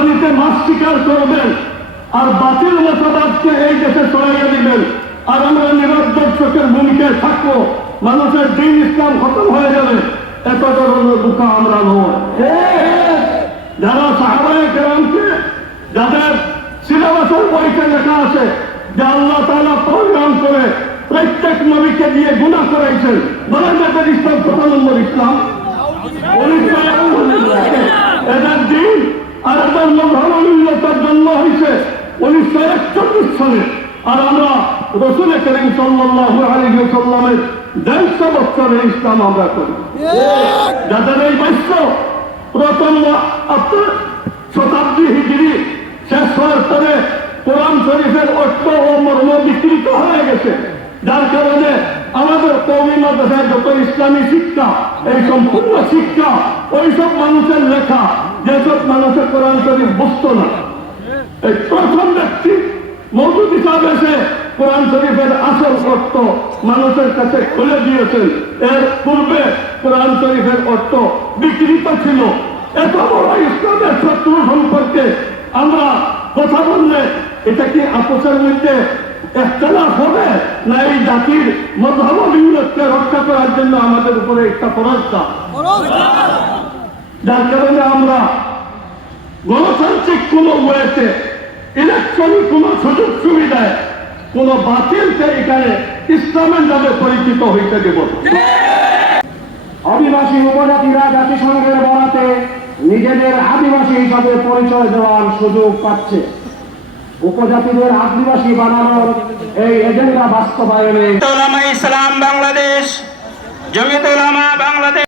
প্রচার করবেন আর বাতিল মতবাদকে এই দেশে ছড়াইয়ে দিবেন। আর আমরা নীরব দর্শকের ভূমিকায় থাকব। মানুষের দিন ইসলাম খতম হয়ে যাবে। এত ধরনের দুঃখ আমরা নয় যারা সাহাবায় কেরামকে যাদের সিলেবাসের বইতে লেখা আছে যে আল্লাহ তালা প্রোগ্রাম করে প্রত্যেক নবীকে দিয়ে গুণা করাইছেন বলেন যাদের ইসলাম কত নম্বর ইসলাম? এদের দিন আর এদের মধ্যমূল্যতার জন্ম হয়েছে উনিশশো একচল্লিশ সালে। আর আমরা রসুল করিম সাল্লাহ আলী দেড়শো বছরের ইসলাম আমরা করি। যাদের এই বৈশ্য প্রথম শতাব্দী হিজড়ি শেষ হওয়ার পরে কোরআন শরীফের অর্থ ও মর্ম বিকৃত হয়ে গেছে। যার কারণে কৌমি মাদ্রাসায় যত ইসলামী শিক্ষা, এই সম্পূর্ণ শিক্ষা, ওইসব মানুষের লেখা, যেসব মানুষের কোরআন শরীফ বুঝত না। এই প্রথম ব্যক্তি মৌজুদ হিসাবে এসে কোরআন শরীফের আসল অর্থ মানুষের কাছে খুলে দিয়েছেন। এর পূর্বে কোরআন শরীফের অর্থ বিকৃত ছিল। এত বড় ইসলামের শত্রু সম্পর্কে আমরা কথা বললে এটা কি আপোষের মধ্যে একতলাফ হবে না এই জাতির মধ্যমবিন্দুকে রক্ষা করার জন্য আমাদের উপরে একটা পরাজটা যার কারণে আমরা গণতান্ত্রিক কোন ওয়েতে ইলেকট্রনিক কোন সুযোগ সুবিধায় কোন বাতিলকে এখানে ইসলামের নামে পরিচিত হইতে দেব। আদিবাসী উপজাতিরা জাতিসংঘের বরাতে নিজেদের আদিবাসী হিসাবে পরিচয় দেওয়ার সুযোগ পাচ্ছে উপজাতিদের আদিবাসী বানানোর এই এজেন্ডা বাস্তবায়নে ইসলাম বাংলাদেশ জমিতুলামা বাংলাদেশ।